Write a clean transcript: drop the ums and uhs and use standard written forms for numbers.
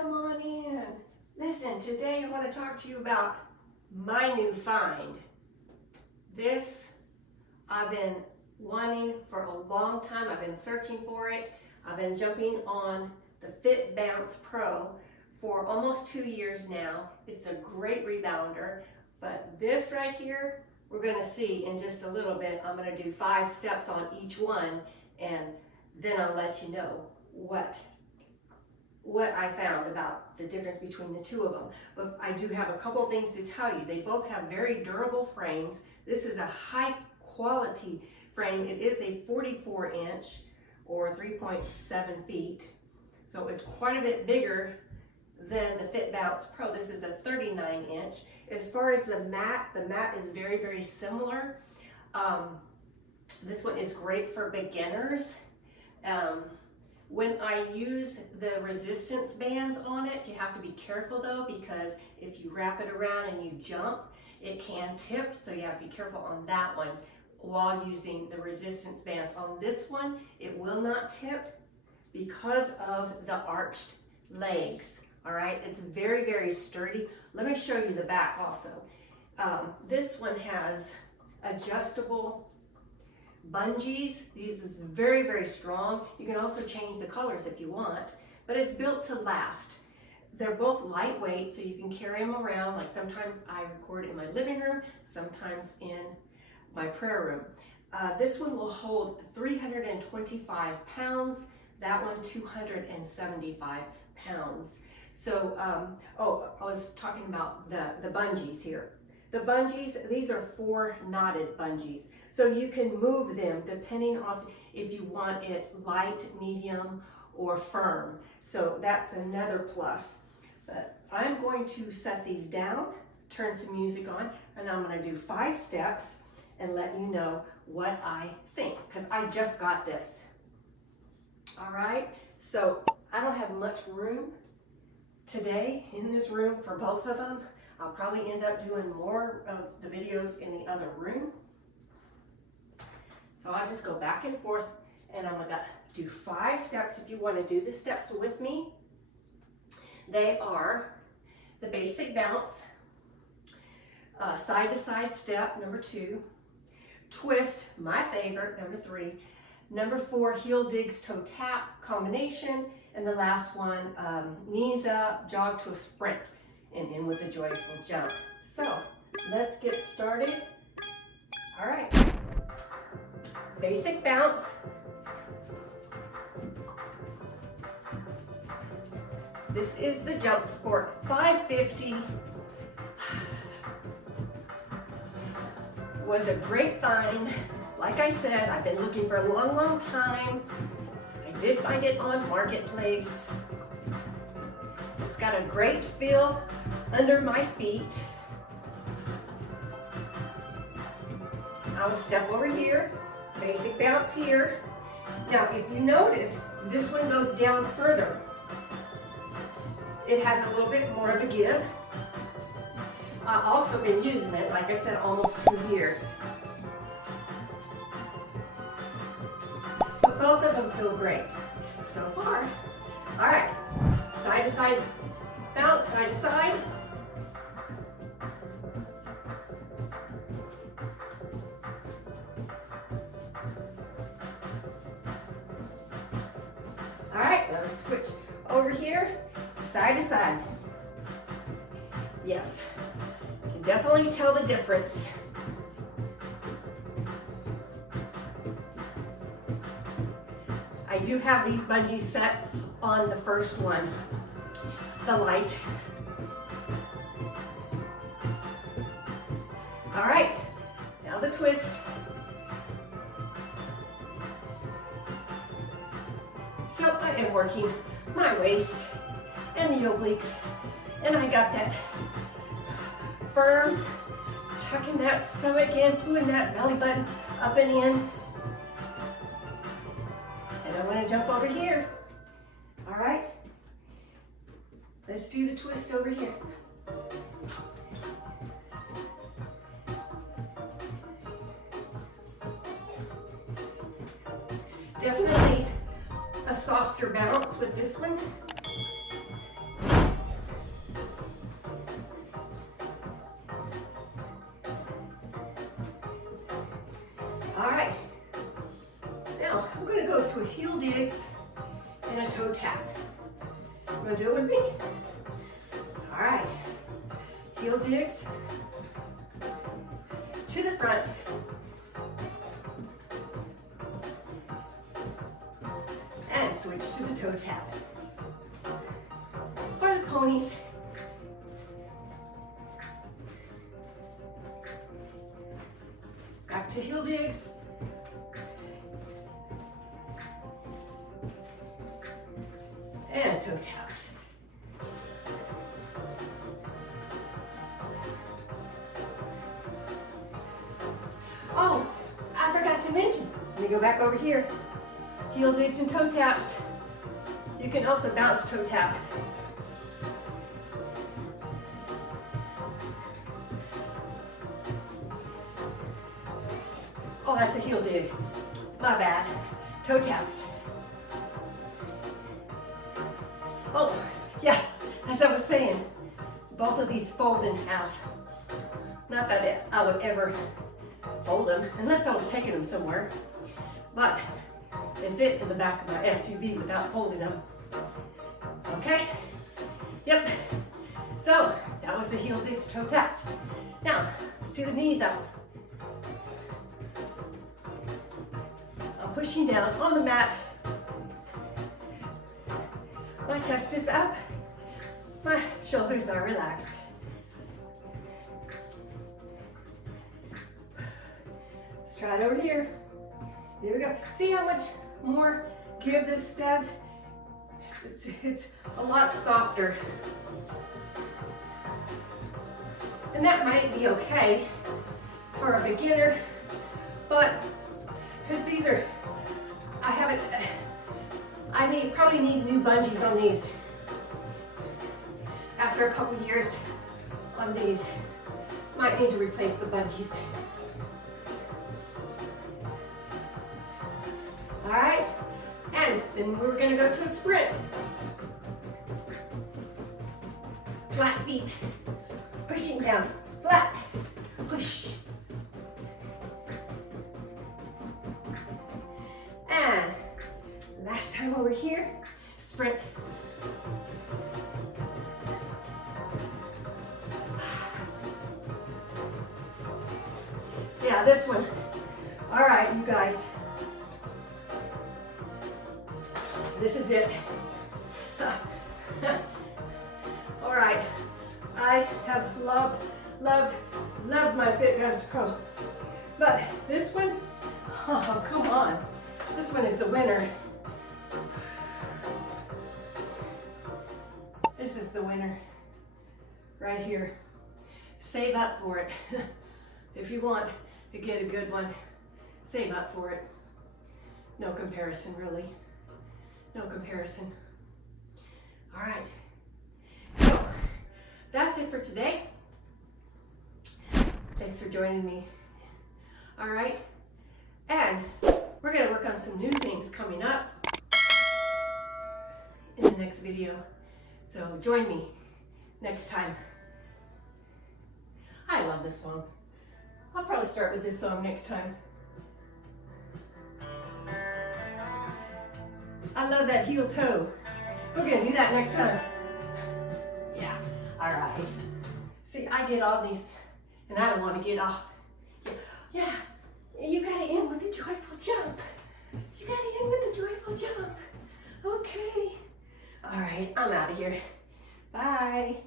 Come on in. Listen, today I want to talk to you about my new find. This I've been wanting for a long time. I've been searching for it. I've been jumping on the Bounce Pro for almost 2 years now. It's a great rebounder, but this right here, we're going to see in just a little bit. I'm going to do 5 steps on each one, and then I'll let you know what I found about the difference between the two of them. But I do have a couple things to tell you. They both have very durable frames. This is a high quality frame. It is a 44 inch or 3.7 feet. So it's quite a bit bigger than the Bounce Pro. This is a 39 inch. As far as the mat is very, very similar. This one is great for beginners. When I use the resistance bands on it, you have to be careful though, because if you wrap it around and you jump, it can tip, so you have to be careful on that one while using the resistance bands. On this one, it will not tip because of the arched legs, all right? It's very, very sturdy. Let me show you the back also. This one has adjustable bungees. These is very, very strong. You can also change the colors if you want, but it's built to last. They're both lightweight, so you can carry them around. Like sometimes I record in my living room, sometimes in my prayer room. This one will hold 325 pounds. That one 275 pounds. So, I was talking about the bungees here. The bungees, these are 4 knotted bungees. So you can move them depending on if you want it light, medium, or firm. So that's another plus. But I'm going to set these down, turn some music on, and I'm going to do 5 steps and let you know what I think, because I just got this. All right, so I don't have much room today in this room for both of them. I'll probably end up doing more of the videos in the other room. So I'll just go back and forth, and I'm gonna do 5 steps if you wanna do the steps with me. They are the basic bounce, side to side step, number 2, twist, my favorite, number 3, number 4, heel digs, toe tap combination, and the last one, knees up, jog to a sprint, and then with a joyful jump. So let's get started. All right. Basic bounce. This is the JumpSport 550. It was a great find. Like I said, I've been looking for a long, long time. I did find it on Marketplace. It's got a great feel under my feet. I'll step over here. Basic bounce here. Now, if you notice, this one goes down further. It has a little bit more of a give. I've also been using it, like I said, almost 2 years. But both of them feel great so far. All right, side to side bounce, side to side. All right, let me switch over here, side to side. Yes, you can definitely tell the difference. I do have these bungees set on the first one, the light. All right, now the twist. So I am working my waist and the obliques, and I got that firm, tucking that stomach in, pulling that belly button up and in. And I'm gonna jump over here. All right, let's do the twist over here. Definitely a softer bounce with this one. to a heel digs and a toe tap. You wanna do it with me? All right, heel digs to the front. And switch to the toe tap. Or the ponies. Back to heel digs. And toe taps. Oh, I forgot to mention, let me go back over here. Heel digs and toe taps. You can also bounce toe tap. Oh, that's a heel dig. My bad. Toe taps. Oh, yeah, as I was saying, both of these fold in half. Not that I would ever fold them, unless I was taking them somewhere. But they fit in the back of my SUV without folding them. Okay? Yep. So, that was the heel digs, toe taps. Now, let's do the knees up. I'm pushing down on the mat. My chest is up. My shoulders are relaxed. Let's try it over here. Here we go. See how much more give this does? It's a lot softer. And that might be okay for a beginner, but because these are, I probably need new bungees on these. After a couple years on these, might need to replace the bungees. All right, and then we're gonna go to a sprint. Flat feet, pushing down, flat, push. And last time over here, sprint. Yeah, this one. All right, you guys. This is it. All right, I have loved my Bounce Pro, but this one, oh, come on. This one is the winner. This is the winner, right here. Save up for it. If you want to get a good one, save up for it. No comparison, really. No comparison. All right, so that's it for today. Thanks for joining me. All right, and we're gonna work on some new things coming up in the next video. So join me next time. I love this song. I'll probably start with this song next time. I love that heel toe. We're gonna do that next time. Yeah, all right. See, I get all these, and I don't want to get off. Yeah, you gotta end with a joyful jump. You gotta end with a joyful jump. Okay. All right, I'm out of here. Bye.